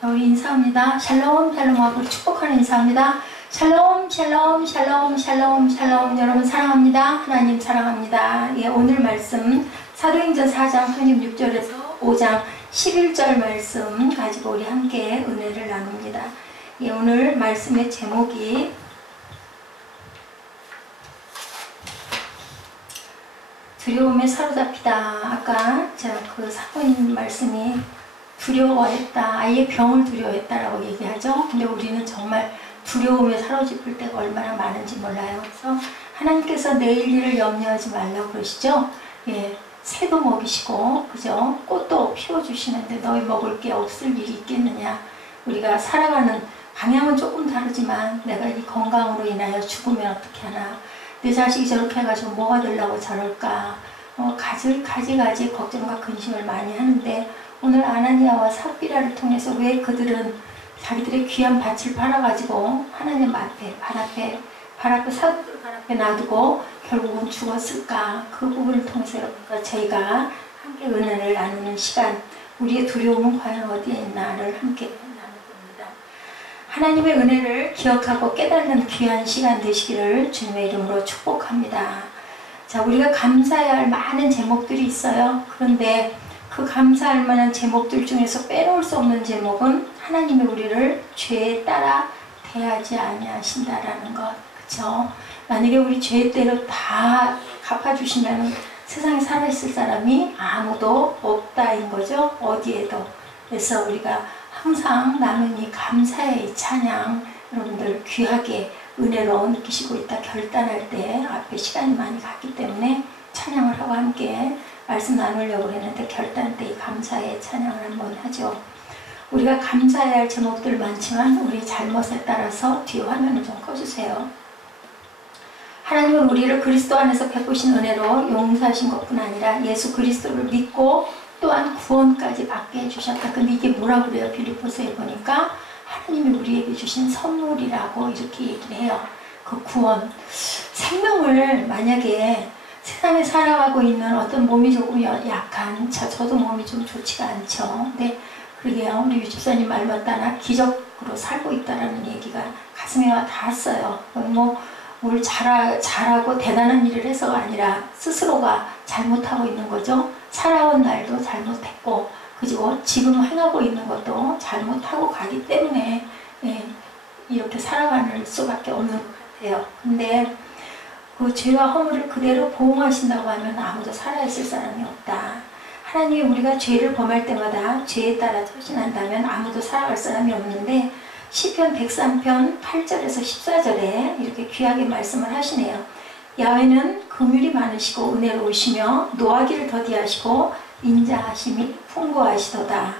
우리 인사합니다. 샬롬 샬롬하고 축복하는 인사합니다. 샬롬 샬롬 샬롬 샬롬 샬롬. 여러분 사랑합니다. 하나님 사랑합니다. 예, 오늘 말씀 사도행전 4장 36절에서 5장 11절 말씀 가지고 우리 함께 은혜를 나눕니다. 예, 오늘 말씀의 제목이 두려움에 사로잡히다. 아까 제가 그 사모님 말씀이 두려워했다. 아예 병을 두려워했다라고 얘기하죠. 근데 우리는 정말 두려움에 사로잡힐 때가 얼마나 많은지 몰라요. 그래서 하나님께서 내일 일을 염려하지 말라고 그러시죠. 예, 새도 먹이시고, 그죠? 꽃도 피워주시는데 너희 먹을 게 없을 일이 있겠느냐. 우리가 살아가는 방향은 조금 다르지만 내가 이 건강으로 인하여 죽으면 어떻게 하나. 내 자식이 저렇게 해가지고 뭐가 되려고 저럴까. 가지 걱정과 근심을 많이 하는데 오늘 아나니아와 삽비라를 통해서 왜 그들은 자기들의 귀한 밭을 팔아가지고 하나님 앞에 발 앞에 사도들 발 앞에 놔두고 결국은 죽었을까. 그 부분을 통해서 저희가 함께 은혜를 나누는 시간, 우리의 두려움은 과연 어디에 있나를 함께 나눌 겁니다. 하나님의 은혜를 기억하고 깨닫는 귀한 시간 되시기를 주님의 이름으로 축복합니다. 자, 우리가 감사해야 할 많은 제목들이 있어요. 그런데 그 감사할 만한 제목들 중에서 빼놓을 수 없는 제목은 하나님이 우리를 죄에 따라 대하지 아니하신다라는 것. 그쵸? 만약에 우리 죄대로 다 갚아주시면 세상에 살아있을 사람이 아무도 없다인 거죠. 어디에도. 그래서 우리가 항상 나는 이 감사의 찬양 여러분들 귀하게 은혜로 느끼시고 있다 결단할 때 앞에 시간이 많이 갔기 때문에 찬양을 하고 함께 말씀 나누려고 했는데 결단 때 이 감사의 찬양을 한번 하죠. 우리가 감사해야 할 제목들 많지만 우리 잘못에 따라서 뒤에 화면을 좀 꺼주세요. 하나님은 우리를 그리스도 안에서 베푸신 은혜로 용서하신 것뿐 아니라 예수 그리스도를 믿고 또한 구원까지 받게 해주셨다. 근데 이게 뭐라고 그래요? 빌립보서에 보니까 하나님이 우리에게 주신 선물이라고 이렇게 얘기를 해요. 그 구원. 생명을 만약에 세상에 살아가고 있는 어떤 몸이 조금 약한, 저도 몸이 좀 좋지가 않죠. 근데 그러게요. 우리 유집사님 말 맞다나 기적으로 살고 있다라는 얘기가 가슴에 와 닿았어요. 뭘 잘하고 대단한 일을 해서가 아니라 스스로가 잘못하고 있는 거죠. 살아온 날도 잘못했고, 그리고 지금 행하고 있는 것도 잘못하고 가기 때문에 이렇게 살아가는 수밖에 없는 것 같아요. 근데 그 죄와 허물을 그대로 보응하신다고 하면 아무도 살아있을 사람이 없다. 하나님이 우리가 죄를 범할 때마다 죄에 따라 처신한다면 아무도 살아갈 사람이 없는데 시편 103편 8절에서 14절에 이렇게 귀하게 말씀을 하시네요. 야훼는 긍휼이 많으시고 은혜로우시며 노하기를 더디하시고 인자하심이 풍부하시도다.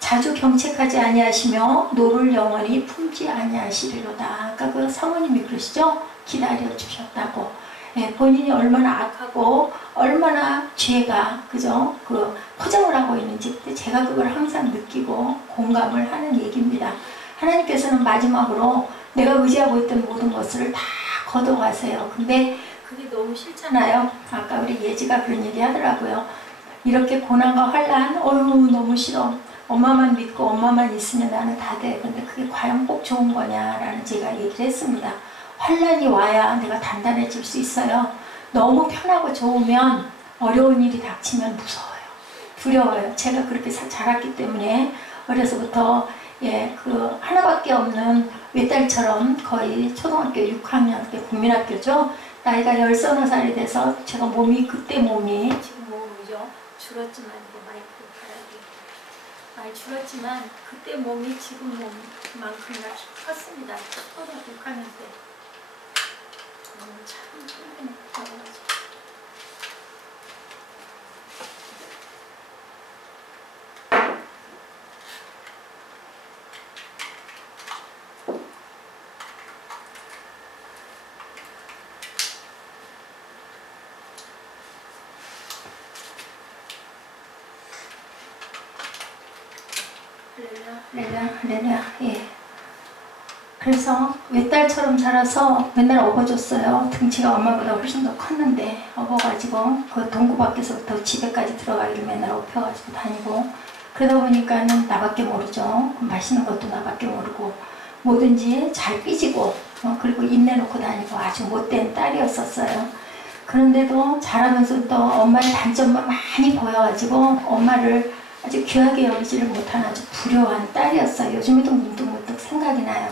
자주 경책하지 아니하시며 노를 영원히 품지 아니하시리로다. 아까 그 사모님이 그러시죠? 기다려 주셨다고. 본인이 얼마나 악하고 얼마나 죄가 그죠? 그 포장을 하고 있는지 제가 그걸 항상 느끼고 공감을 하는 얘기입니다. 하나님께서는 마지막으로 내가 의지하고 있던 모든 것을 다 걷어가세요. 근데 그게 너무 싫잖아요. 아까 우리 예지가 그런 얘기 하더라고요. 이렇게 고난과 환난, 너무 싫어. 엄마만 믿고 엄마만 있으면 나는 다 돼. 근데 그게 과연 꼭 좋은 거냐라는 제가 얘기를 했습니다. 환난이 와야 내가 단단해질 수 있어요. 너무 편하고 좋으면 어려운 일이 닥치면 무서워요. 두려워요. 제가 그렇게 자랐기 때문에 어려서부터 그 하나밖에 없는 외딸처럼 거의 초등학교 6학년 때 국민학교죠. 나이가 10서너 살이 돼서 제가 그때 몸이 지금 몸이죠. 줄었지만 이거 마이크 바라기 많이 줄었지만 그때 몸이 지금 몸만큼이나 컸습니다. 초등학교 6학년 때. 참 힘들어가지고. 할렐루야. 예. 그래서 외딸처럼 자라서 맨날 업어줬어요. 등치가 엄마보다 훨씬 더 컸는데 업어가지고 그 동구 밖에서부터 집에까지 들어가기를 맨날 업혀가지고 다니고 그러다 보니까는 나밖에 모르죠. 맛있는 것도 나밖에 모르고 뭐든지 잘 삐지고 그리고 인내놓고 다니고 아주 못된 딸이었었어요. 그런데도 자라면서 또 엄마의 단점만 많이 보여가지고 엄마를 아주 귀하게 여기지를 못한 아주 불효한 딸이었어요. 요즘에도 문득문득 생각이 나요.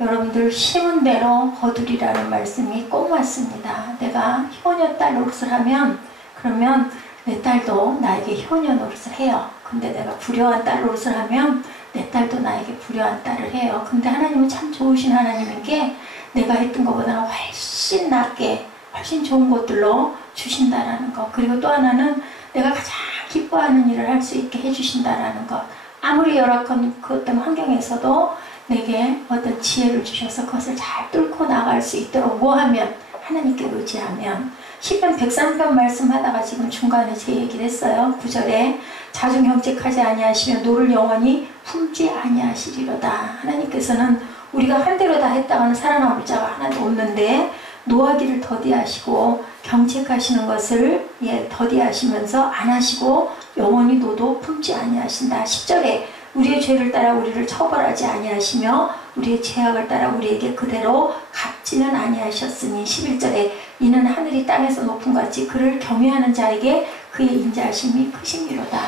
여러분들 심은 대로 거두리라는 말씀이 꼭 맞습니다. 내가 효녀 딸 노릇을 하면 그러면 내 딸도 나에게 효녀 노릇을 해요. 근데 내가 불효한 딸 노릇을 하면 내 딸도 나에게 불효한 딸을 해요. 근데 하나님은 참 좋으신 하나님인 게 내가 했던 것보다 훨씬 낫게 훨씬 좋은 것들로 주신다라는 것. 그리고 또 하나는 내가 가장 기뻐하는 일을 할 수 있게 해주신다라는 것. 아무리 열악한 그 어떤 환경에서도 내게 어떤 지혜를 주셔서 그것을 잘 뚫고 나갈 수 있도록 뭐 하면? 하나님께 의지하면. 시편 103편 말씀하다가 지금 중간에 제 얘기를 했어요. 9절에 자중 경책하지 아니하시며 노를 영원히 품지 아니하시리로다. 하나님께서는 우리가 한 대로 다 했다가는 살아남을 자가 하나도 없는데 노하기를 더디하시고 경책하시는 것을 더디하시면서 안 하시고 영원히 노도 품지 아니하신다. 10절에 우리의 죄를 따라 우리를 처벌하지 아니하시며 우리의 죄악을 따라 우리에게 그대로 갚지는 아니하셨으니 11절에 이는 하늘이 땅에서 높음같이 그를 경외하는 자에게 그의 인자하심이 크심이로다.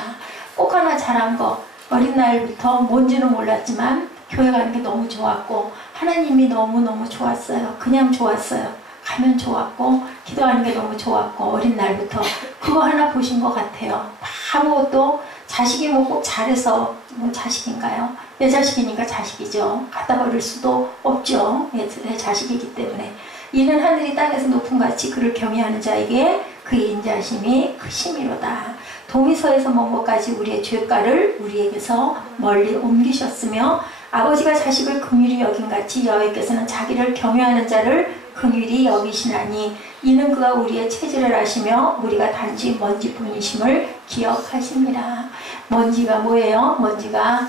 꼭 하나 잘한 거 어린 나이부터 뭔지는 몰랐지만 교회 가는 게 너무 좋았고 하나님이 너무너무 좋았어요. 그냥 좋았어요. 가면 좋았고 기도하는 게 너무 좋았고 어린 날부터 그거 하나 보신 것 같아요. 아무것도 자식이 뭐 꼭 잘해서 뭐 자식인가요? 내 자식이니까 자식이죠. 갖다 버릴 수도 없죠. 내 자식이기 때문에. 이는 하늘이 땅에서 높은 같이 그를 경외하는 자에게 그의 인자하심이 크심이로다. 동이서에서 먼 곳까지 우리의 죄가를 우리에게서 멀리 옮기셨으며 아버지가 자식을 긍휼히 여긴같이 여호와께서는 자기를 경외하는 자를 긍휼히 여기시나니 이는 그가 우리의 체질을 아시며 우리가 단지 먼지뿐이심을 기억하십니다. 먼지가 뭐예요? 먼지가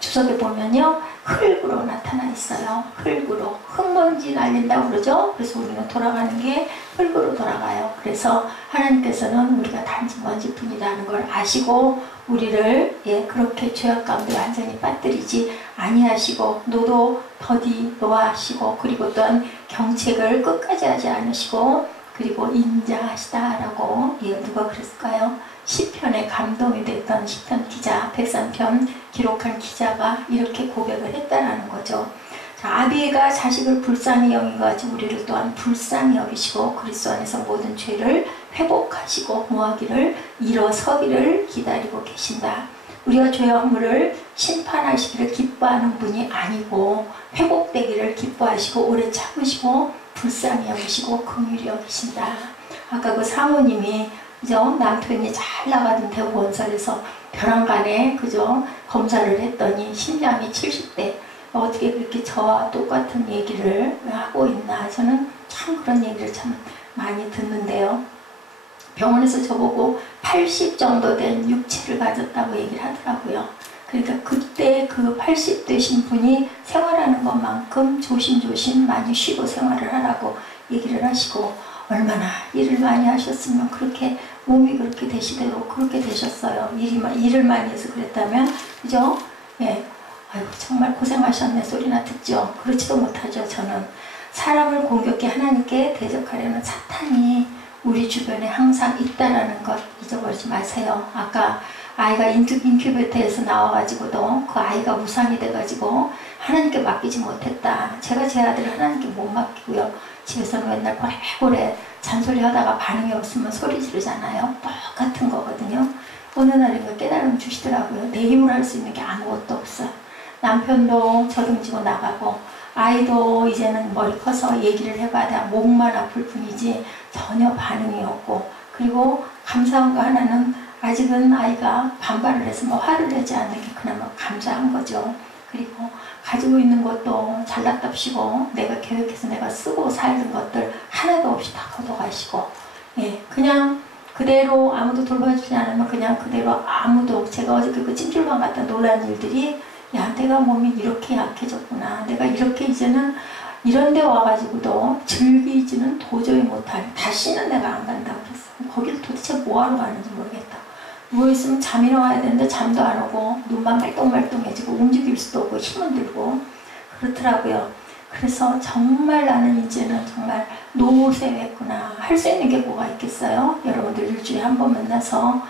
주석에 보면요 흙으로 나타나 있어요. 흙으로 흙먼지 날린다고 그러죠. 그래서 우리는 돌아가는 게 흙으로 돌아가요. 그래서 하나님께서는 우리가 단지 먼지뿐이라는 걸 아시고 우리를 그렇게 죄악 가운데 완전히 빠뜨리지 아니하시고 노도 더디 노하시고 그리고 또한 경책을 끝까지 하지 않으시고 그리고 인자하시다라고 누가 그랬을까요? 시편에 감동이 됐던 시편 기자 103편 기록한 기자가 이렇게 고백을 했다라는 거죠. 자, 아비가 자식을 불쌍히 여긴 것 같이 우리를 또한 불쌍히 여기시고 그리스도 안에서 모든 죄를 회복하시고 모하기를 일어서기를 기다리고 계신다. 우리가 죄와 허물을 심판하시기를 기뻐하는 분이 아니고 회복되기를 기뻐하시고 오래 참으시고 불쌍히 여기시고 긍휼히 여기신다. 아까 그 사모님이 그죠? 남편이 잘 나가던 대구건설에서 벼랑간에 그죠? 검사를 했더니 심장이 70대. 어떻게 그렇게 저와 똑같은 얘기를 하고 있나. 저는 참 그런 얘기를 참 많이 듣는데요. 병원에서 저보고 80 정도 된 육체를 가졌다고 얘기를 하더라고요. 그러니까 그때 그 80 되신 분이 생활하는 것만큼 조심조심 많이 쉬고 생활을 하라고 얘기를 하시고 얼마나 일을 많이 하셨으면 그렇게 몸이 그렇게 되시대로 그렇게 되셨어요. 일을 많이 해서 그랬다면 그죠? 예. 아이고 정말 고생하셨네 소리나 듣죠. 그렇지도 못하죠. 저는 사람을 공격해 하나님께 대적하려는 사탄이 우리 주변에 항상 있다라는 것 잊어버리지 마세요. 아까 아이가 인큐베이터에서 나와가지고도 그 아이가 무상이 돼가지고 하나님께 맡기지 못했다. 제가 제 아들을 하나님께 못 맡기고요. 집에서는 맨날 고래고래 잔소리 하다가 반응이 없으면 소리 지르잖아요. 똑같은 거거든요. 어느 날인가 깨달음 주시더라고요. 내 힘으로 할 수 있는 게 아무것도 없어. 남편도 적응지고 나가고 아이도 이제는 머리 커서 얘기를 해봐야 목만 아플 뿐이지 전혀 반응이 없고 그리고 감사한 거 하나는 아직은 아이가 반발을 해서 뭐 화를 내지 않는 게 그나마 감사한 거죠. 그리고 가지고 있는 것도 잘났답시고 내가 계획해서 내가 쓰고 살던 것들 하나도 없이 다 걷어가시고 그냥 그대로 아무도 돌봐주지 않으면 그냥 그대로 아무도 제가 어저께 그 찜질방 갔다 놀란 일들이 야 내가 몸이 이렇게 약해졌구나 내가 이렇게 이제는 이런 데 와가지고도 즐기지는 도저히 못할 다시는 내가 안 간다고 그랬어. 거기를 도대체 뭐하러 가는지 모르겠다. 누워있으면 잠이 나와야 되는데 잠도 안 오고 눈만 말똥말똥해지고 움직일 수도 없고 힘은 들고 그렇더라고요. 그래서 정말 나는 이제는 정말 노쇠했구나. 할 수 있는 게 뭐가 있겠어요? 여러분들 일주일에 한 번 만나서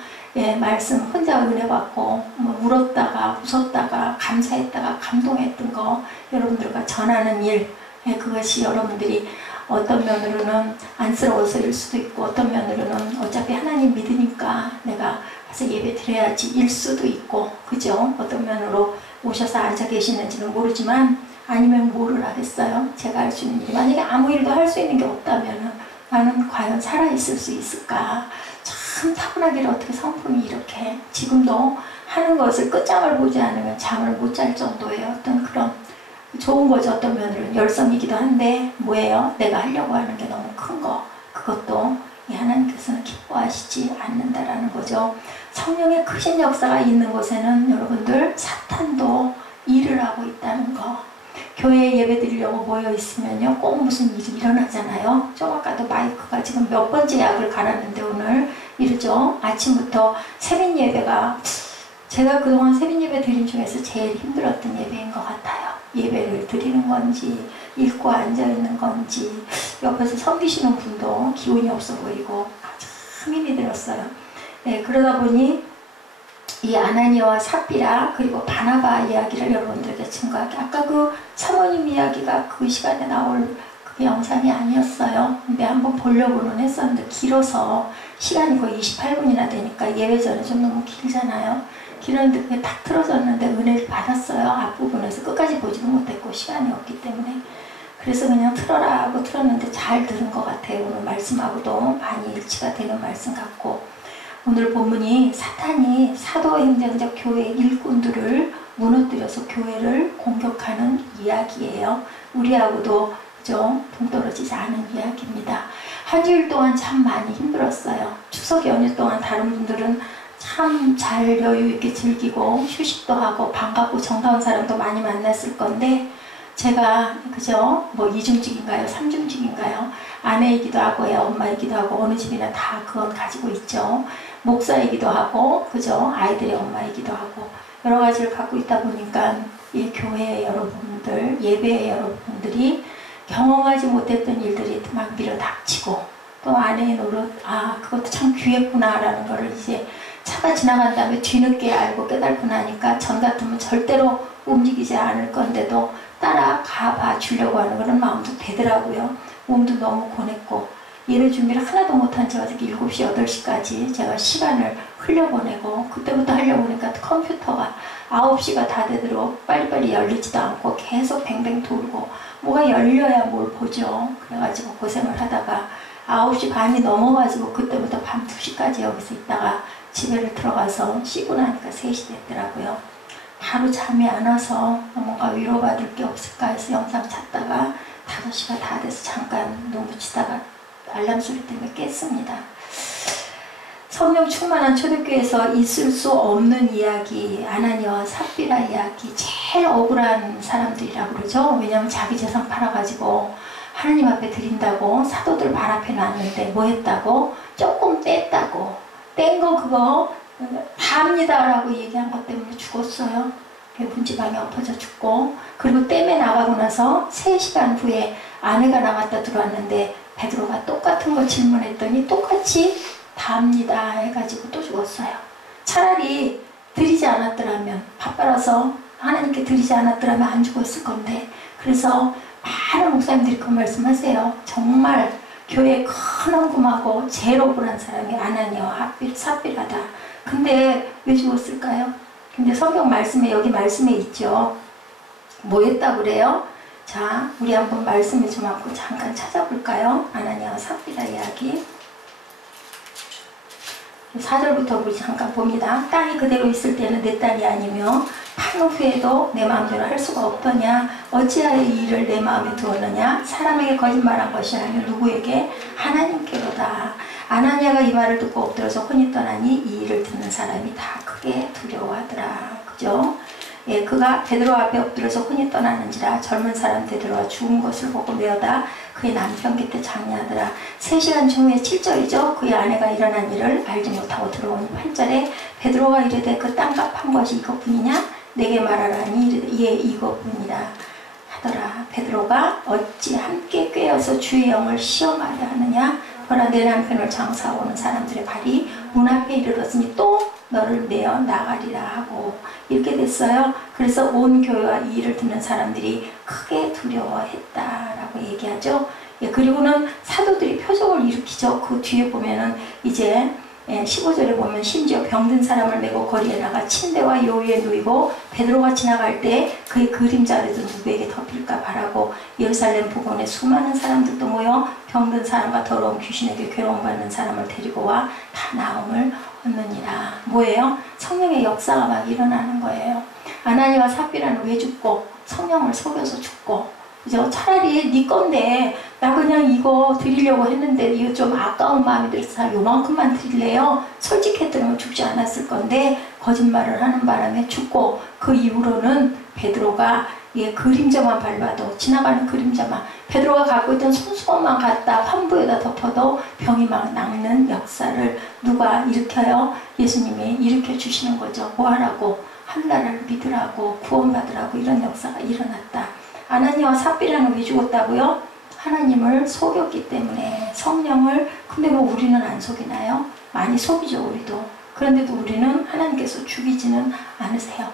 말씀 혼자 은혜 받고 뭐 울었다가 웃었다가 감사했다가 감동했던 거 여러분들과 전하는 일, 그것이 여러분들이 어떤 면으로는 안쓰러워서일 수도 있고 어떤 면으로는 어차피 하나님 믿으니까 내가 가서 예배 드려야지 일 수도 있고, 그죠? 어떤 면으로 오셔서 앉아 계시는지는 모르지만 아니면 뭐를 하겠어요? 제가 할 수 있는 일이 만약에 아무 일도 할 수 있는 게 없다면 나는 과연 살아있을 수 있을까? 참 타고나기를 어떻게 성품이 이렇게 지금도 하는 것을 끝장을 보지 않으면 잠을 못 잘 정도의 어떤 그런 좋은 거죠. 어떤 면으로는 열성이기도 한데 뭐예요? 내가 하려고 하는 게 너무 큰 거, 그것도 하나님께서는 기뻐하시지 않는다라는 거죠. 성령의 크신 역사가 있는 곳에는 여러분들 사탄도 일을 하고 있다는 거. 교회에 예배 드리려고 모여 있으면요 꼭 무슨 일이 일어나잖아요. 좀 아까도 마이크가 지금 몇 번째 약을 갈았는데 오늘 이러죠. 아침부터 새벽 예배가 제가 그동안 새벽 예배 드린 중에서 제일 힘들었던 예배인 것 같아요. 예배를 드리는 건지 읽고 앉아있는 건지 옆에서 섬기시는 분도 기운이 없어 보이고 참 힘이 들었어요. 그러다 보니 이 아나니아와 삽비라 그리고 바나바 이야기를 여러분들에게 증거하게, 아까 그 사모님 이야기가 그 시간에 나올 그 영상이 아니었어요. 근데 한번 보려고는 했었는데 길어서 시간이 거의 28분이나 되니까 예배 전에 좀 너무 길잖아요. 길었는데 그게 딱 틀어졌는데 은혜를 받았어요. 앞부분에서 끝까지 보지도 못했고 시간이 없기 때문에. 그래서 그냥 틀어라 하고 틀었는데 잘 들은 것 같아요. 오늘 말씀하고도 많이 일치가 되는 말씀 같고, 오늘 본문이 사탄이 사도행전적 교회 일꾼들을 무너뜨려서 교회를 공격하는 이야기예요. 우리하고도 그죠? 동떨어지지 않은 이야기입니다. 한 주일 동안 참 많이 힘들었어요. 추석 연휴 동안 다른 분들은 참 잘 여유있게 즐기고 휴식도 하고 반갑고 정다운 사람도 많이 만났을 건데 제가 그죠? 뭐 이중직인가요? 삼중직인가요? 아내이기도 하고 엄마이기도 하고 어느 집이나 다 그건 가지고 있죠. 목사이기도 하고 그죠? 아이들의 엄마이기도 하고 여러 가지를 갖고 있다 보니까 이 교회의 여러분들, 예배의 여러분들이 경험하지 못했던 일들이 막 밀어닥치고 또 아내의 노릇, 그것도 참 귀했구나 라는 거를 이제 차가 지나간 다음에 뒤늦게 알고 깨닫고 나니까 전 같으면 절대로 움직이지 않을 건데도 따라가 봐 주려고 하는 그런 마음도 되더라고요. 몸도 너무 고냈고 예배 준비를 하나도 못한 채가 7시, 8시까지 제가 시간을 흘려보내고 그때부터 하려고 하니까 컴퓨터가 9시가 다 되도록 빨리빨리 열리지도 않고 계속 뱅뱅 돌고 뭐가 열려야 뭘 보죠. 그래가지고 고생을 하다가 9시 반이 넘어가지고 그때부터 밤 2시까지 여기서 있다가 집에를 들어가서 씻고 나니까 3시 됐더라고요. 바로 잠이 안 와서 뭔가 위로받을 게 없을까 해서 영상 찾다가 5시가 다 돼서 잠깐 눈 붙이다가 알람 소리 때문에 깼습니다. 성령 충만한 초대교회에서 있을 수 없는 이야기, 아나니아와 삽비라 이야기, 제일 억울한 사람들이라고 그러죠. 왜냐하면 자기 재산 팔아가지고 하나님 앞에 드린다고 사도들 발 앞에 놨는데 뭐 했다고? 조금 뗐다고. 뗀 거 그거 다 합니다 라고 얘기한 것 때문에 죽었어요. 문지방에 엎어져 죽고, 그리고 댐에 나가고 나서 3시간 후에 아내가 나갔다 들어왔는데 베드로가 똑같은 거 질문했더니 똑같이 다 합니다 해가지고 또 죽었어요. 차라리 드리지 않았더라면, 바빠서 하나님께 드리지 않았더라면 안 죽었을 건데. 그래서 많은 목사님들이 그 말씀하세요. 정말 교회에 큰 헌금하고 제일 억울한 사람이 아나니아와 삽비라다. 근데 왜 죽었을까요? 근데 성경 말씀에, 여기 말씀에 있죠. 뭐 했다고 그래요? 자, 우리 한번 말씀에 좀 한번 잠깐 찾아볼까요? 아나니아와 삽비라 이야기. 4절부터 우리 잠깐 봅니다. 땅이 그대로 있을 때는 내 딸이 아니며 판 후에도 내 마음대로 할 수가 없더냐? 어찌하여 이 일을 내 마음에 두었느냐? 사람에게 거짓말한 것이 아니요 누구에게? 하나님께로다. 아나니아가 이 말을 듣고 엎드려서 혼이 떠나니 이 일을 듣는 사람이 다 크게 두려워하더라. 그죠? 그가 베드로 앞에 엎드려서 혼이 떠나는지라 젊은 사람 베드로가 죽은 것을 보고 메어다 그의 남편 곁에 장례하더라. 3시간 후에 7절이죠. 그의 아내가 일어난 일을 알지 못하고 들어오니 8절에 베드로가 이르되 그 땅값 한 것이 이것뿐이냐? 내게 말하라니 이르되 예 이것뿐이라 하더라. 베드로가 어찌 함께 꿰어서 주의 영을 시험하려 하느냐? 보라 내 남편을 장사하고 오는 사람들의 발이 문 앞에 이르렀으니 또 너를 내어 나가리라 하고 이렇게 됐어요. 그래서 온 교회와 이 일을 듣는 사람들이 크게 두려워했다라고 얘기하죠. 예, 그리고는 사도들이 표적을 일으키죠. 그 뒤에 보면은 이제 15절에 보면 심지어 병든 사람을 메고 거리에 나가 침대와 요위에 누이고 베드로가 지나갈 때 그의 그림자라도 누구에게 덮일까 바라고 예루살렘 부근에 수많은 사람들도 모여 병든 사람과 더러운 귀신에게 괴로움받는 사람을 데리고 와 다 나음을 얻느니라. 뭐예요? 성령의 역사가 막 일어나는 거예요. 아나니와 삽비라는 왜 죽고 성령을 속여서 죽고 그죠? 차라리 네 건데 나 그냥 이거 드리려고 했는데 이거 좀 아까운 마음이 들어서 요만큼만 드릴래요. 솔직했더니 죽지 않았을 건데 거짓말을 하는 바람에 죽고 그 이후로는 베드로가 그림자만 밟아도 지나가는 그림자만 베드로가 갖고 있던 손수건만 갖다 판부에다 덮어도 병이 막 낫는 역사를 누가 일으켜요? 예수님이 일으켜 주시는 거죠. 뭐하라고? 하늘나라를 믿으라고 구원받으라고 이런 역사가 일어났다. 아나니와 삽비라는 왜 죽었다고요? 하나님을 속였기 때문에 성령을 근데 뭐 우리는 안 속이나요? 많이 속이죠 우리도. 그런데도 우리는 하나님께서 죽이지는 않으세요.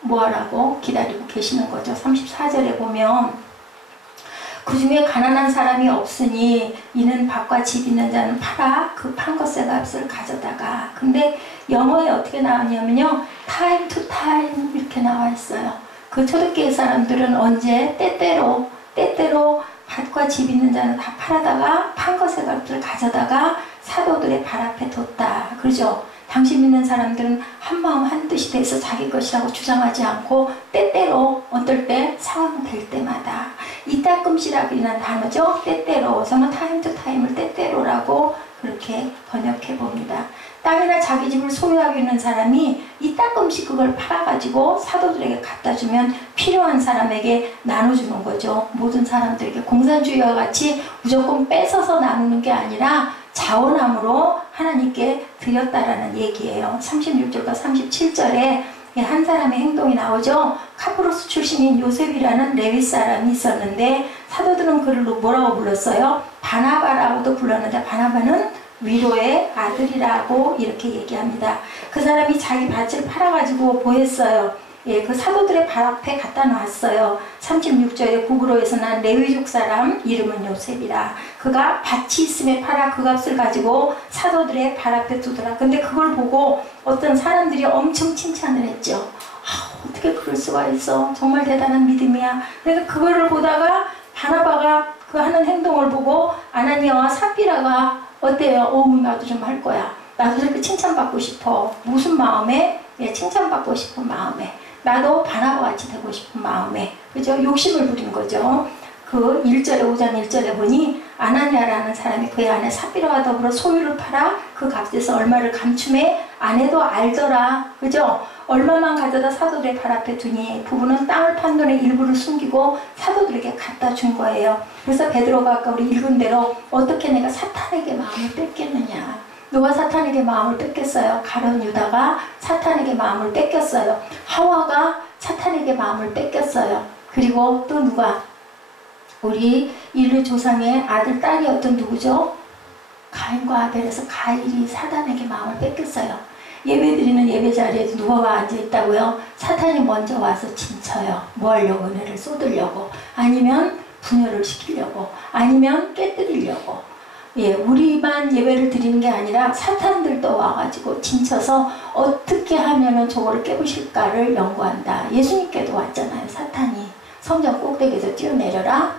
뭐하라고 기다리고 계시는 거죠. 34절에 보면 그 중에 가난한 사람이 없으니 이는 밭과 집 있는 자는 팔아 그 판 것의 값을 가져다가 근데 영어에 어떻게 나왔냐면요 time to time 이렇게 나와 있어요. 그 초대교회 사람들은 언제 때때로 밭과 집 있는 자는 다 팔아다가 판 것의 값을 가져다가 사도들의 발 앞에 뒀다. 그러죠? 당신 믿는 사람들은 한마음 한뜻이 돼서 자기 것이라고 주장하지 않고 때때로 어떨 때 상황 될 때마다 이따금씨라는 단어죠. 때때로 저는 타임 투 타임을 때때로라고 그렇게 번역해 봅니다. 땅이나 자기 집을 소유하고 있는 사람이 이따금씩 그걸 팔아가지고 사도들에게 갖다 주면 필요한 사람에게 나눠주는 거죠. 모든 사람들에게 공산주의와 같이 무조건 뺏어서 나누는 게 아니라 자원함으로 하나님께 드렸다라는 얘기예요. 36절과 37절에 한 사람의 행동이 나오죠. 카프로스 출신인 요셉이라는 레위 사람이 있었는데 사도들은 그를 뭐라고 불렀어요? 바나바라고도 불렀는데 바나바는 위로의 아들이라고 이렇게 얘기합니다. 그 사람이 자기 밭을 팔아가지고 보였어요. 그 사도들의 발 앞에 갖다 놨어요. 36절에 구브로에서 난 레위족 사람 이름은 요셉이라. 그가 밭이 있음에 팔아 그 값을 가지고 사도들의 발 앞에 두더라. 근데 그걸 보고 어떤 사람들이 엄청 칭찬을 했죠. 어떻게 그럴 수가 있어. 정말 대단한 믿음이야. 그러니까 그거를 보다가 바나바가 그 하는 행동을 보고 아나니아와 삽비라가 어때요? 나도 좀 할 거야. 나도 저렇게 칭찬받고 싶어. 무슨 마음에? 칭찬받고 싶은 마음에. 나도 바나바 같이 되고 싶은 마음에. 그죠? 욕심을 부린 거죠. 그 1절에 5장 1절에 보니 아나니아라는 사람이 그의 아내 삽비라와 더불어 소유를 팔아 그 값에서 얼마를 감춤해 아내도 알더라. 그죠? 얼마만 가져다 사도들의 발 앞에 두니 부부는 땅을 판 돈의 일부를 숨기고 사도들에게 갖다 준 거예요. 그래서 베드로가 아까 우리 읽은 대로 어떻게 내가 사탄에게 마음을 뺏겠느냐. 누가 사탄에게 마음을 뺏겼어요? 가룟 유다가 사탄에게 마음을 뺏겼어요. 하와가 사탄에게 마음을 뺏겼어요. 그리고 또 누가? 우리 인류 조상의 아들 딸이었던 누구죠? 가인과 아벨에서 가인이 사탄에게 마음을 뺏겼어요. 예배드리는 예배 자리에도 누가 와 앉아있다고요? 사탄이 먼저 와서 진쳐요. 뭐 하려고? 은혜를 쏟으려고. 아니면 분열을 시키려고. 아니면 깨뜨리려고. 우리만 예배를 드리는 게 아니라 사탄들도 와가지고 진쳐서 어떻게 하면은 저거를 깨부실까를 연구한다. 예수님께도 왔잖아요. 사탄이. 성전 꼭대기에서 뛰어내려라.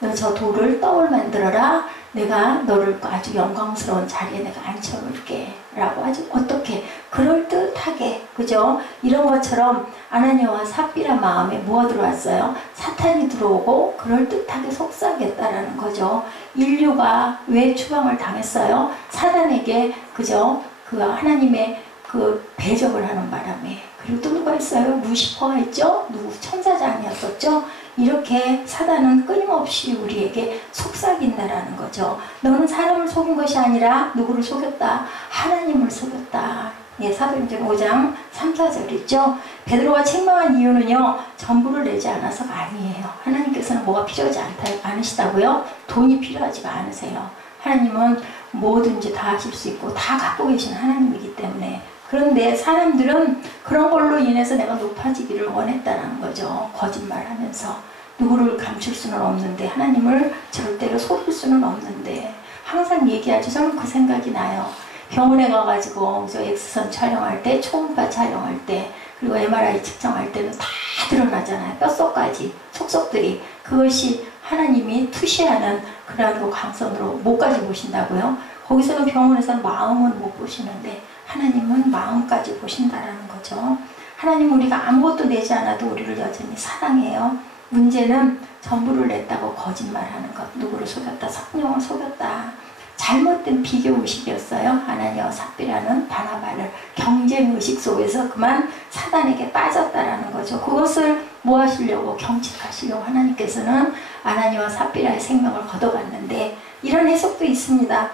너 저 돌을 떡을 만들어라. 내가 너를 아주 영광스러운 자리에 내가 앉혀놓을게 라고 아주 어떻게 그럴듯하게 그죠? 이런 것처럼 아나니아와 삽비라 마음에 뭐가 들어왔어요? 사탄이 들어오고 그럴듯하게 속삭였다라는 거죠. 인류가 왜 추방을 당했어요? 사단에게 그죠? 그 하나님의 그 대적을 하는 바람에. 그리고 또 누가 했어요? 루시퍼가 있죠? 누구 천사장이었었죠? 이렇게 사단은 끊임없이 우리에게 속삭인다라는 거죠. 너는 사람을 속인 것이 아니라 누구를 속였다? 하나님을 속였다. 예, 사도행전 5장 3, 4절 있죠. 베드로가 책망한 이유는요, 전부를 내지 않아서가 아니에요. 하나님께서는 뭐가 필요하지 않으시다고요? 돈이 필요하지가 않으세요. 하나님은 뭐든지 다 하실 수 있고 다 갖고 계신 하나님이기 때문에. 그런데 사람들은 그런 걸로 인해서 내가 높아지기를 원했다는 거죠. 거짓말하면서. 누구를 감출 수는 없는데, 하나님을 절대로 속일 수는 없는데, 항상 얘기하죠. 저는 그 생각이 나요. 병원에 가가지고 저 엑스선 촬영할 때, 초음파 촬영할 때, 그리고 MRI 측정할 때는 다 드러나잖아요. 뼛속까지, 속속들이. 그것이 하나님이 투시하는 그런 광선으로 목까지 보신다고요. 거기서는 병원에서는 마음은 못 보시는데 하나님은 마음까지 보신다라는 거죠. 하나님은 우리가 아무것도 내지 않아도 우리를 여전히 사랑해요. 문제는 전부를 냈다고 거짓말하는 것. 누구를 속였다, 성령을 속였다. 잘못된 비교의식이었어요. 아나니아와 삽비라는 바나바를 경쟁의식 속에서 그만 사단에게 빠졌다라는 거죠. 그것을 뭐 하시려고? 경직하시려고 하나님께서는 아나니아와 삽비라의 생명을 걷어갔는데, 이런 해석도 있습니다.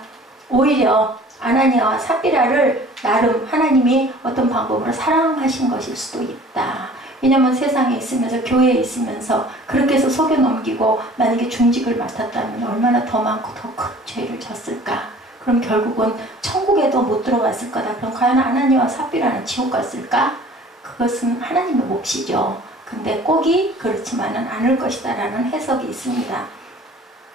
오히려 아나니아와 삽비라를 나름 하나님이 어떤 방법으로 사랑하신 것일 수도 있다. 왜냐면 세상에 있으면서, 교회에 있으면서 그렇게 해서 속여 넘기고 만약에 중직을 맡았다면 얼마나 더 많고 더 큰 죄를 졌을까. 그럼 결국은 천국에도 못 들어갔을 거다. 그럼 과연 아나니아와 삽비라는 지옥 갔을까? 그것은 하나님의 몫이죠. 근데 꼭이 그렇지만은 않을 것이다 라는 해석이 있습니다.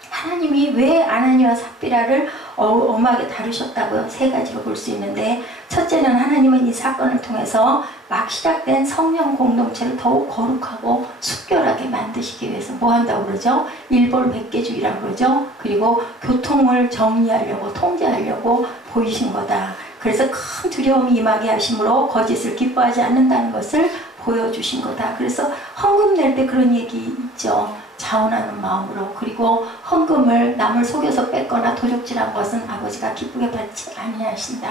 하나님이 왜 아나니아와 삽비라를 엄하게 다루셨다고요? 세 가지로 볼 수 있는데, 첫째는 하나님은 이 사건을 통해서 막 시작된 성령 공동체를 더욱 거룩하고 순결하게 만드시기 위해서 뭐 한다고 그러죠? 일벌백계주의라고 그러죠? 그리고 교통을 정리하려고, 통제하려고 보이신 거다. 그래서 큰 두려움이 임하게 하심으로 거짓을 기뻐하지 않는다는 것을 보여주신 거다. 그래서 헌금 낼 때 그런 얘기 있죠. 자원하는 마음으로. 그리고 헌금을 남을 속여서 뺐거나 도적질한 것은 아버지가 기쁘게 받지 아니하신다.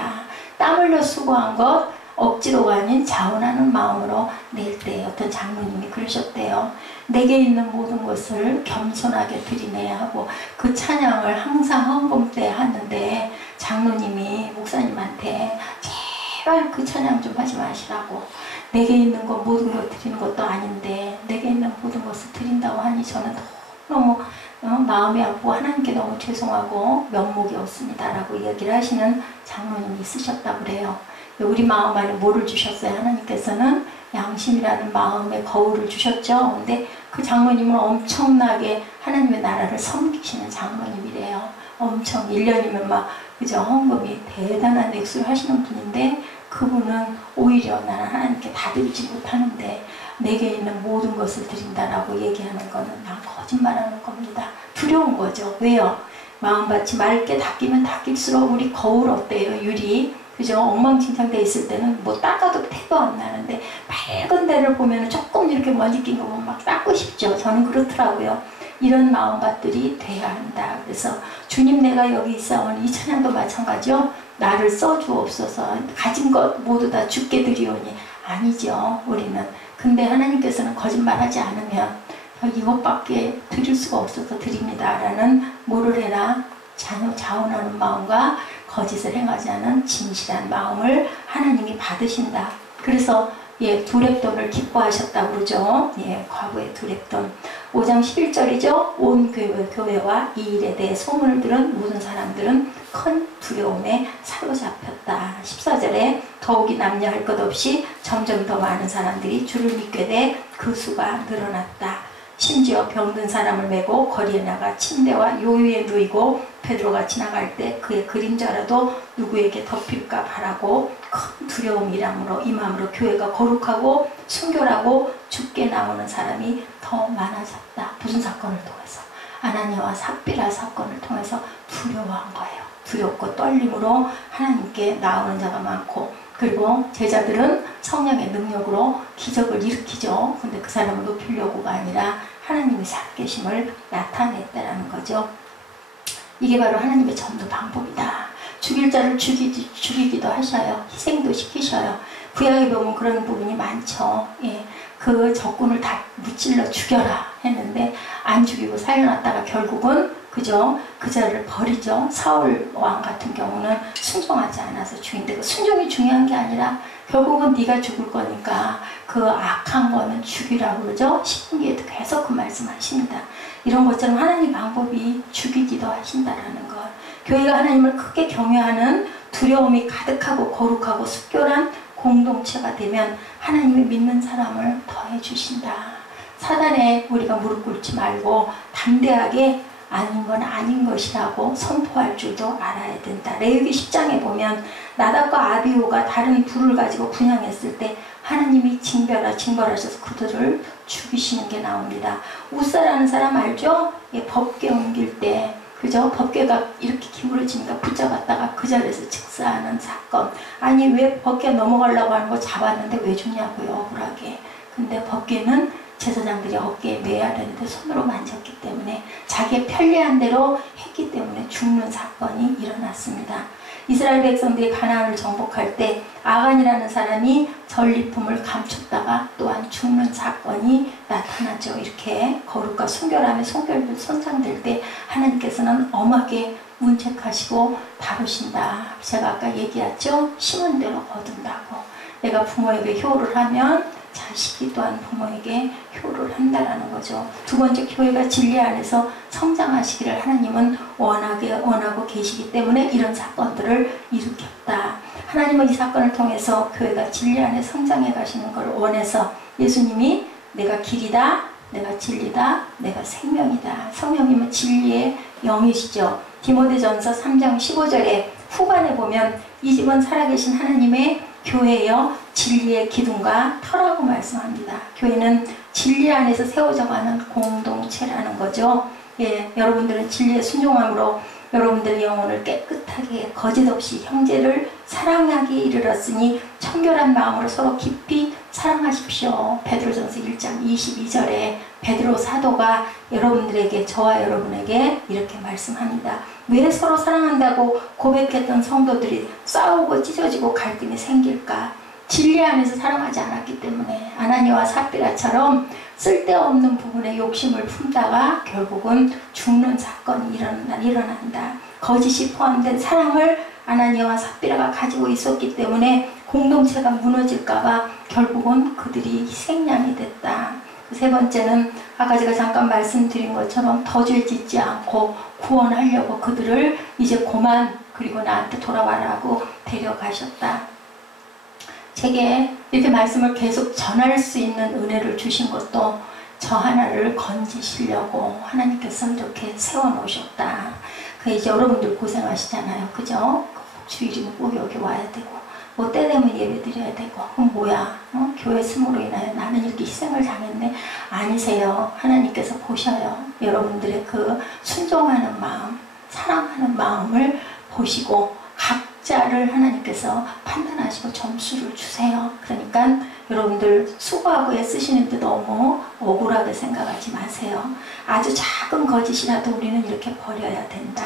땀 흘려 수고한 것 억지로가 아닌 자원하는 마음으로 낼 때 어떤 장로님이 그러셨대요. 내게 있는 모든 것을 겸손하게 드리내야 하고, 그 찬양을 항상 헌금 때 하는데 장로님이 목사님한테 제발 그 찬양 좀 하지 마시라고. 내게 있는 것 모든 것 드리는 것도 아닌데 내게 있는 모든 것을 드린다고 하니 저는 너무 마음이 아프고 하나님께 너무 죄송하고 면목이 없습니다 라고 얘기를 하시는 장로님이 있으셨다고 그래요. 우리 마음 안에 뭐를 주셨어요? 하나님께서는 양심이라는 마음의 거울을 주셨죠. 근데 그 장로님은 엄청나게 하나님의 나라를 섬기시는 장로님이래요. 엄청 1년이면 막 그죠? 헌금이 대단한 액수를 하시는 분인데, 그분은 오히려 나는 하나님께 다 드리지 못하는데 내게 있는 모든 것을 드린다라고 얘기하는 거는 난 거짓말하는 겁니다. 두려운 거죠. 왜요? 마음밭이 맑게 닦이면 닦일수록 우리 거울 어때요? 유리. 그죠? 엉망진창돼 있을 때는 뭐 닦아도 태도 안 나는데 밝은 데를 보면 조금 이렇게 먼지 낀 거 보면 막 닦고 싶죠. 저는 그렇더라고요. 이런 마음밭들이 돼야 한다. 그래서 주님 내가 여기 있사오니, 이 찬양도 마찬가지요. 나를 써주옵소서. 가진 것 모두 다 주께 드리오니. 아니죠, 우리는. 근데 하나님께서는 거짓말하지 않으면 이것밖에 드릴 수가 없어서 드립니다 라는 뭐를 해라? 자원하는 마음과 거짓을 행하지 않은 진실한 마음을 하나님이 받으신다. 그래서 두렙돈을 기뻐하셨다고 그러죠. 과부의 두렙돈. 5장 11절이죠. 온 교회와 이 일에 대해 소문을 들은 모든 사람들은 큰 두려움에 사로잡혔다. 14절에 더욱이 남녀할 것 없이 점점 더 많은 사람들이 주를 믿게 돼 그 수가 늘어났다. 심지어 병든 사람을 메고 거리에 나가 침대와 요유에 누이고 베드로가 지나갈 때 그의 그림자라도 누구에게 덮일까 바라고 큰 두려움이람으로 임함으로 교회가 거룩하고 순결하고 죽게 나오는 사람이 더 많아졌다. 무슨 사건을 통해서? 아나니아와 삽비라 사건을 통해서 두려워한 거예요. 두렵고 떨림으로 하나님께 나오는 자가 많고, 그리고 제자들은 성령의 능력으로 기적을 일으키죠. 근데 그 사람을 높이려고가 아니라 하나님의 살아계심을 나타냈다라는 거죠. 이게 바로 하나님의 전도 방법이다. 죽일 자를 죽이기도 하셔요. 희생도 시키셔요. 구약에 보면 그런 부분이 많죠. 예. 그 적군을 다 무찔러 죽여라 했는데 안 죽이고 살려놨다가 결국은 그죠? 그 자를 버리죠. 사울 왕 같은 경우는 순종하지 않아서 죽인데 그 순종이 중요한 게 아니라 결국은 네가 죽을 거니까 그 악한 거는 죽이라고 그러죠. 신명기에도 계속 그 말씀하십니다. 이런 것처럼 하나님 방법이 죽이기도 하신다라는 것. 교회가 하나님을 크게 경외하는 두려움이 가득하고 거룩하고 숙결한 공동체가 되면 하나님이 믿는 사람을 더해 주신다. 사단에 우리가 무릎 꿇지 말고 담대하게 아닌 건 아닌 것이라고 선포할 줄도 알아야 된다. 레위기 10장에 보면 나답과 아비후가 다른 불을 가지고 분향했을 때 하나님이 징벌하셔서 그들을 죽이시는 게 나옵니다. 우사라는 사람 알죠? 예, 법궤 옮길 때 그죠? 법궤가 이렇게 기울어지니까 붙잡았다가 그 자리에서 즉사하는 사건. 아니 왜 법궤 넘어가려고 하는 거 잡았는데 왜 죽냐고요, 억울하게. 근데 법궤는 제사장들이 어깨에 매야 되는데 손으로 만졌기 때문에 자기의 편리한 대로 했기 때문에 죽는 사건이 일어났습니다. 이스라엘 백성들이 가나안을 정복할 때 아간이라는 사람이 전리품을 감췄다가 또한 죽는 사건이 나타나죠. 이렇게 거룩과 순결함의 손상될 때 하나님께서는 엄하게 문책하시고 다루신다. 제가 아까 얘기했죠. 심은 대로 거둔다고. 내가 부모에게 효를 하면 자식이 또한 부모에게 효를 한다라는 거죠. 두 번째, 교회가 진리 안에서 성장하시기를 하나님은 원하고 계시기 때문에 이런 사건들을 일으켰다. 하나님은 이 사건을 통해서 교회가 진리 안에 성장해 가시는 걸 원해서 예수님이 내가 길이다, 내가 진리다, 내가 생명이다. 성령님은 진리의 영이시죠. 디모데전서 3장 15절에 후반에 보면 이 집은 살아계신 하나님의 교회여 진리의 기둥과 터라고 말씀합니다. 교회는 진리 안에서 세워져가는 공동체라는 거죠. 예, 여러분들은 진리에 순종함으로 여러분들의 영혼을 깨끗하게 거짓없이 형제를 사랑하기에 이르렀으니 청결한 마음으로 서로 깊이 사랑하십시오. 베드로전서 1장 22절에 베드로 사도가 여러분들에게, 저와 여러분에게 이렇게 말씀합니다. 왜 서로 사랑한다고 고백했던 성도들이 싸우고 찢어지고 갈등이 생길까? 진리 안에서 사랑하지 않았기 때문에. 아나니와 삽비라처럼 쓸데없는 부분에 욕심을 품다가 결국은 죽는 사건이 일어난다. 거짓이 포함된 사랑을 아나니와 삽비라가 가지고 있었기 때문에 공동체가 무너질까봐 결국은 그들이 희생양이 됐다. 세 번째는 아까 제가 잠깐 말씀드린 것처럼 더 죄 짓지 않고 구원하려고 그들을 이제 그만, 그리고 나한테 돌아와라고 데려가셨다. 제게 이렇게 말씀을 계속 전할 수 있는 은혜를 주신 것도 저 하나를 건지시려고 하나님께서 이렇게 세워놓으셨다. 그 이제 여러분들 고생하시잖아요. 그죠? 주일이면 꼭 여기 와야 되고 뭐 때 되면 예배 드려야 되고. 그럼 뭐야? 교회 스므로 인하여 나는 이렇게 희생을 당했네. 아니세요. 하나님께서 보셔요. 여러분들의 그 순종하는 마음, 사랑하는 마음을 보시고 각자를 하나님께서 판단하시고 점수를 주세요. 그러니까 여러분들 수고하고 애쓰시는데 너무 억울하게 생각하지 마세요. 아주 작은 거짓이라도 우리는 이렇게 버려야 된다.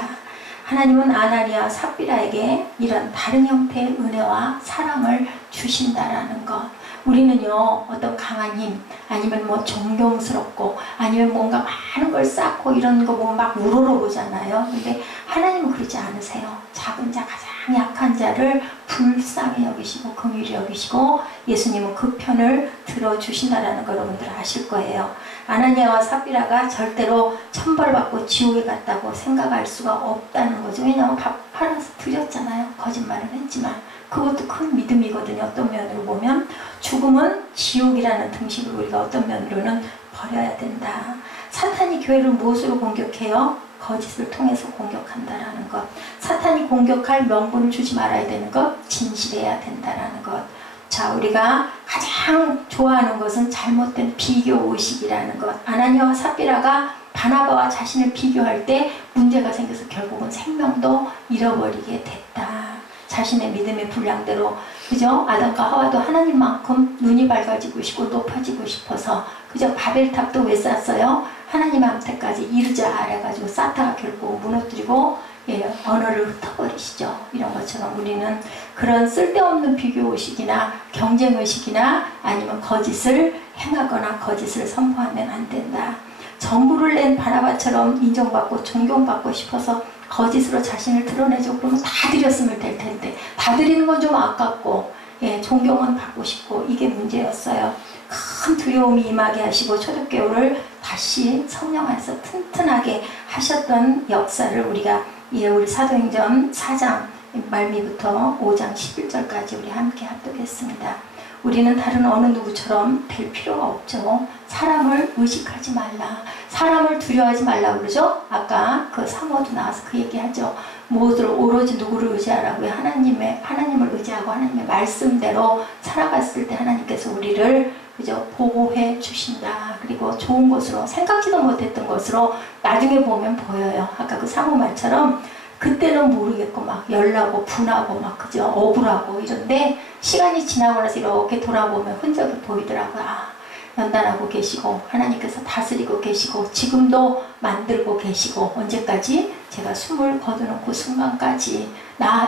하나님은 아나니아 삽비라에게 이런 다른 형태의 은혜와 사랑을 주신다라는 것. 우리는요, 어떤 강한 힘, 아니면 뭐 존경스럽고, 아니면 뭔가 많은 걸 쌓고 이런 거 보면 막 우러러보잖아요. 근데 하나님은 그러지 않으세요. 작은 자, 가장 약한 자를 불쌍히 여기시고 긍휼히 여기시고 예수님은 그 편을 들어주신다라는 걸 여러분들 아실 거예요. 아나니아와 삽비라가 절대로 천벌받고 지옥에 갔다고 생각할 수가 없다는 거죠. 왜냐하면 밥 팔아서 드렸잖아요. 거짓말을 했지만. 그것도 큰 믿음이거든요. 어떤 면으로 보면 죽음은 지옥이라는 등식을 우리가 어떤 면으로는 버려야 된다. 사탄이 교회를 무엇으로 공격해요? 거짓을 통해서 공격한다라는 것. 사탄이 공격할 명분을 주지 말아야 되는 것. 진실해야 된다라는 것. 자, 우리가 가장 좋아하는 것은 잘못된 비교의식이라는 것. 아나니아와 삽비라가 바나바와 자신을 비교할 때 문제가 생겨서 결국은 생명도 잃어버리게 됐다. 자신의 믿음의 분량대로, 그죠? 아담과 하와도 하나님만큼 눈이 밝아지고 싶고 높아지고 싶어서, 그죠? 바벨탑도 왜 쌌어요? 하나님한테까지 이르자 해가지고 쌓다가 결국 무너뜨리고 예, 언어를 흩어버리시죠. 이런 것처럼 우리는 그런 쓸데없는 비교의식이나 경쟁의식이나 아니면 거짓을 행하거나 거짓을 선포하면 안 된다. 전부를 낸 바나바처럼 인정받고 존경받고 싶어서 거짓으로 자신을 드러내죠. 그러면 다 드렸으면 될 텐데 다 드리는 건 좀 아깝고, 예, 존경은 받고 싶고, 이게 문제였어요. 큰 두려움이 임하게 하시고 초대교회를 다시 성령 안에서 튼튼하게 하셨던 역사를 우리가, 예, 우리 사도행전 4장 말미부터 5장 11절까지 우리 함께 합독했습니다. 우리는 다른 어느 누구처럼 될 필요가 없죠. 사람을 의식하지 말라. 사람을 두려워하지 말라 그러죠. 아까 그 사모도 나와서 그 얘기하죠. 모두 오로지 누구를 의지하라고요? 하나님을 의지하고 하나님의 말씀대로 살아갔을 때 하나님께서 우리를 그죠 보호해 주신다. 그리고 좋은 것으로, 생각지도 못했던 것으로 나중에 보면 보여요. 아까 그 사모 말처럼 그때는 모르겠고 막 열나고 분하고 막 그죠 억울하고 이런데 시간이 지나고 나서 이렇게 돌아보면 흔적이 보이더라고요. 아, 연단하고 계시고 하나님께서 다스리고 계시고 지금도 만들고 계시고 언제까지? 제가 숨을 거두는 순간까지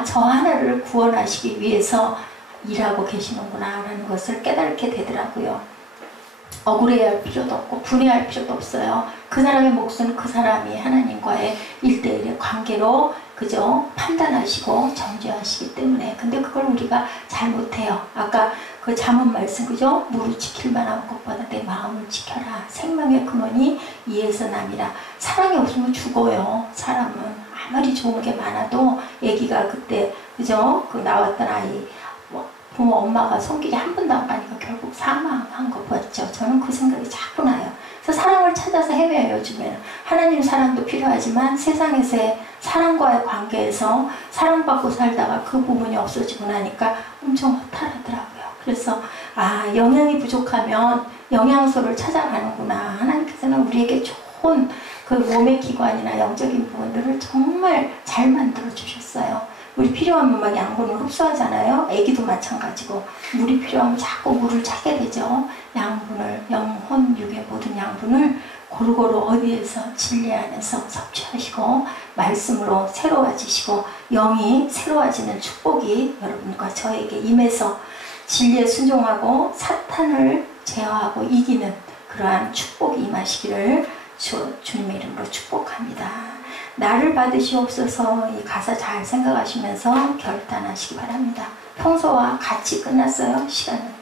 저 하나를 구원하시기 위해서 일하고 계시는구나 라는 것을 깨닫게 되더라고요. 억울해야 할 필요도 없고 분해할 필요도 없어요. 그 사람의 몫은 그 사람이 하나님과의 1대1의 관계로 그죠 판단하시고 정죄하시기 때문에. 근데 그걸 우리가 잘 못해요. 아까 그 잠언 말씀 그죠? 무릇 지킬 만한 것보다 내 마음을 지켜라. 생명의 근원이 이에서 남이라. 사랑이 없으면 죽어요. 사람은 아무리 좋은 게 많아도 애기가 그때 그죠 그 나왔던 아이 부모 엄마가 손길이 한 번도 안 가니까 결국 사망한 거 봤죠. 저는 그 생각이 자꾸 나요. 그래서 사랑을 찾아서 헤매요. 요즘에는 하나님 사랑도 필요하지만 세상에서의 사랑과의 관계에서 사랑받고 살다가 그 부분이 없어지고 나니까 엄청 허탈하더라고요. 그래서 영양이 부족하면 영양소를 찾아가는구나. 하나님께서는 우리에게 좋은 그 몸의 기관이나 영적인 부분들을 정말 잘 만들어 주셨어요. 물이 필요하면 막 양분을 흡수하잖아요. 애기도 마찬가지고 물이 필요하면 자꾸 물을 찾게 되죠. 양분을, 영혼, 육의 모든 양분을 고루고루 어디에서 진리 안에서 섭취하시고 말씀으로 새로워지시고 영이 새로워지는 축복이 여러분과 저에게 임해서 진리에 순종하고 사탄을 제어하고 이기는 그러한 축복이 임하시기를 주님의 이름으로 축복합니다. 나를 받으시옵소서. 이 가사 잘 생각하시면서 결단하시기 바랍니다. 평소와 같이 끝났어요. 시간은.